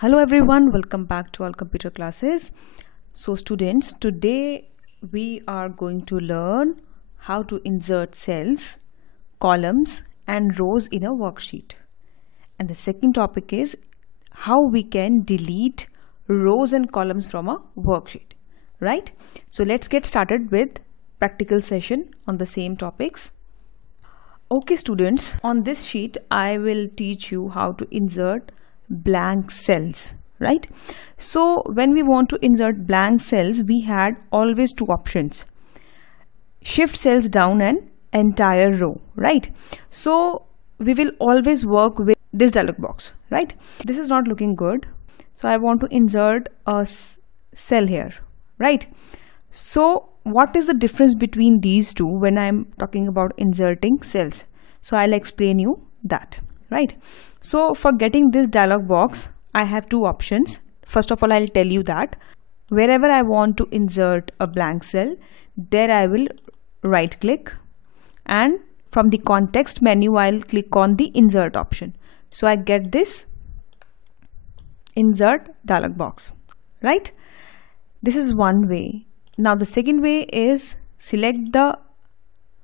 Hello everyone, welcome back to all computer classes. So students, today we are going to learn how to insert cells, columns and rows in a worksheet. And the second topic is how we can delete rows and columns from a worksheet, right? So let's get started with practical session on the same topics. Okay students, on this sheet I will teach you how to insert blank cells, right? So when we want to insert blank cells, we had always two options: shift cells down and entire row, right? So we will always work with this dialog box, right? This is not looking good, so I want to insert a cell here, right? So what is the difference between these two when I'm talking about inserting cells? So I'll explain you that, right? So for getting this dialog box, I have two options. First of all, I'll tell you that wherever I want to insert a blank cell, there I will right click, and from the context menu I'll click on the insert option. So I get this insert dialog box, right? This is one way. Now the second way is select the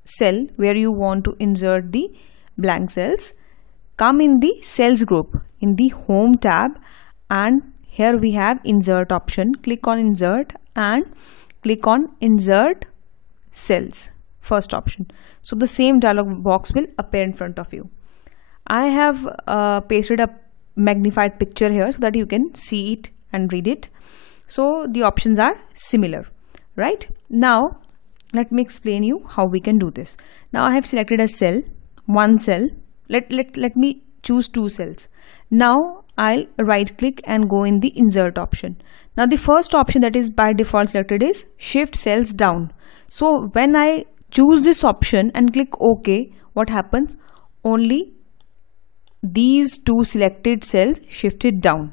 cell where you want to insert the blank cells, come in the cells group in the home tab, and here we have insert option. Click on insert and click on insert cells, first option. So the same dialog box will appear in front of you. I have pasted a magnified picture here so that you can see it and read it. So the options are similar, right? Now let me explain you how we can do this. Now I have selected a cell, one cell. Let me choose two cells. Now I'll right click and go in the insert option. Now the first option that is by default selected is shift cells down. So when I choose this option and click OK, what happens? Only these two selected cells shifted down,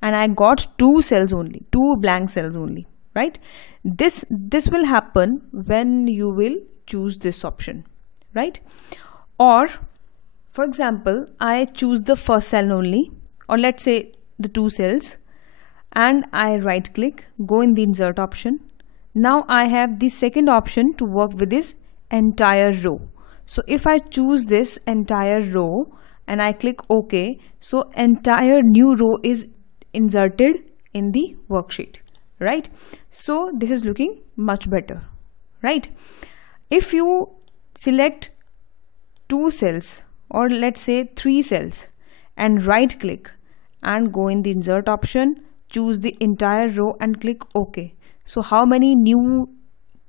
and I got two cells only, two blank cells only, right? This will happen when you will choose this option, right? Or for example, I choose the first cell only, or let's say the two cells, and I right click, go in the insert option. Now I have the second option to work with this entire row. So if I choose this entire row and I click OK, so entire new row is inserted in the worksheet, right? So this is looking much better, right? If you select two cells, or let's say three cells, and right click and go in the insert option, choose the entire row and click OK. So how many new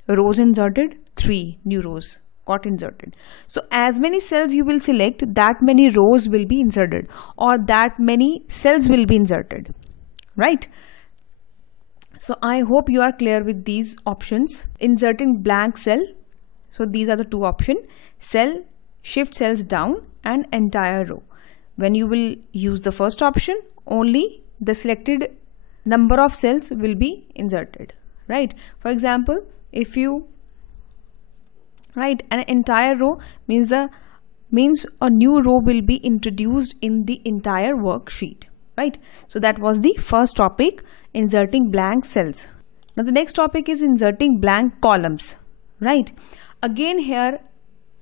rows inserted? 3 new rows got inserted. So as many cells you will select, that many rows will be inserted, or that many cells will be inserted, right? So I hope you are clear with these options. Inserting blank cell, so these are the two options: cell, shift cells down, and entire row. When you will use the first option, only the selected number of cells will be inserted, right? For example, if you write an entire row, means a new row will be introduced in the entire worksheet, right? So that was the first topic, inserting blank cells. Now the next topic is inserting blank columns, right? Again here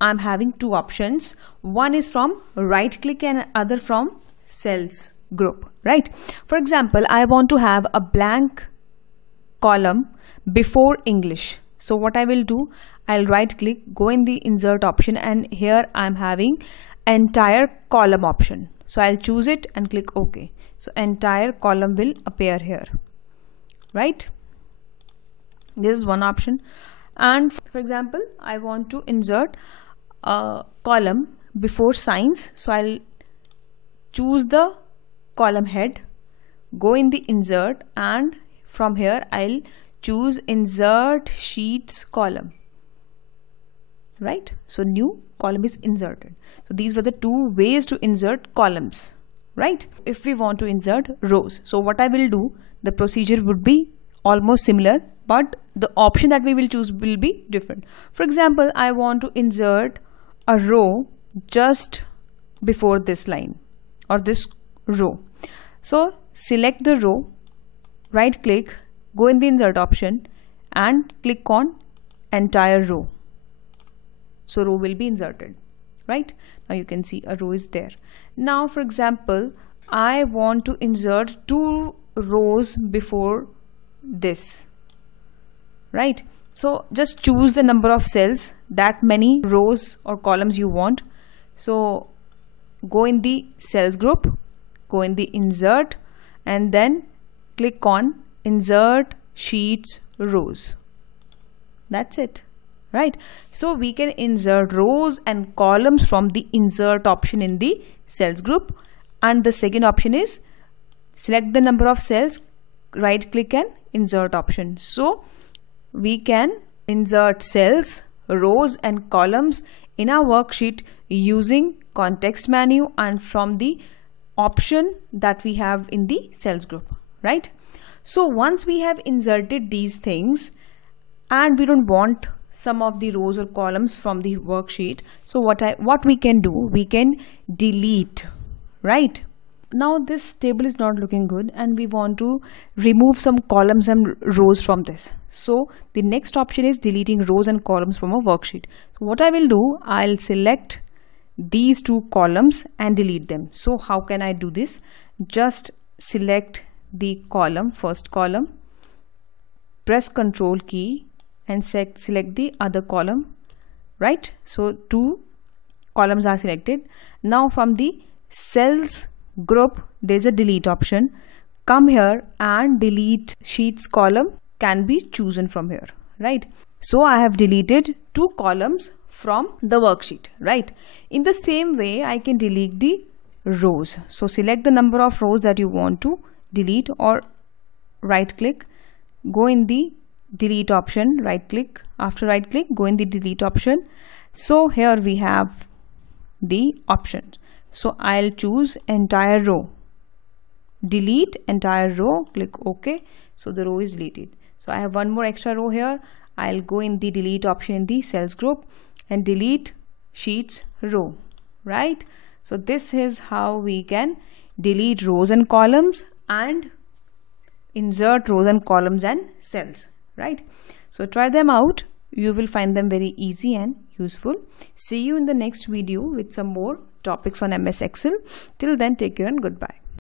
I'm having two options. One is from right click and other from cells group, right? For example, I want to have a blank column before English. So what I will do, I'll right click, go in the insert option, and here I'm having entire column option. So I'll choose it and click OK. So entire column will appear here, right? This is one option. And for example, I want to insert a column before signs. So I'll choose the column head, go in the insert, and from here I'll choose insert sheets column, right? So new column is inserted. So these were the two ways to insert columns, right? If we want to insert rows, so what I will do, the procedure would be almost similar, but the option that we will choose will be different. For example, I want to insert a row just before this line or this row. So select the row, right click, go in the insert option and click on entire row. So row will be inserted, right? Now you can see a row is there. Now for example, I want to insert 2 rows before this, right? So just choose the number of cells, that many rows or columns you want. So go in the cells group, go in the insert and then click on insert sheets rows. That's it, right? So we can insert rows and columns from the insert option in the cells group. And the second option is select the number of cells, right click and insert option. So we can insert cells, rows and columns in our worksheet using context menu and from the option that we have in the cells group, right? So once we have inserted these things and we don't want some of the rows or columns from the worksheet, so what we can do, we can delete, right? Now this table is not looking good and we want to remove some columns and rows from this. So the next option is deleting rows and columns from a worksheet. So what I will do, I'll select these 2 columns and delete them. So how can I do this? Just select the column, first column, press Ctrl key and select the other column, right? So 2 columns are selected. Now from the cells group, there's a delete option. Come here and delete sheets column can be chosen from here, right? So I have deleted 2 columns from the worksheet, right? In the same way, I can delete the rows. So select the number of rows that you want to delete or right click, go in the delete option, right click, after right click, go in the delete option. So here we have the option. So I'll choose entire row, delete entire row, click OK. So the row is deleted. So I have one more extra row here. I'll go in the delete option in the cells group and delete sheets row, right? So this is how we can delete rows and columns and insert rows and columns and cells, right? So try them out. You will find them very easy and useful. See you in the next video with some more topics on MS Excel. Till then, take care and goodbye.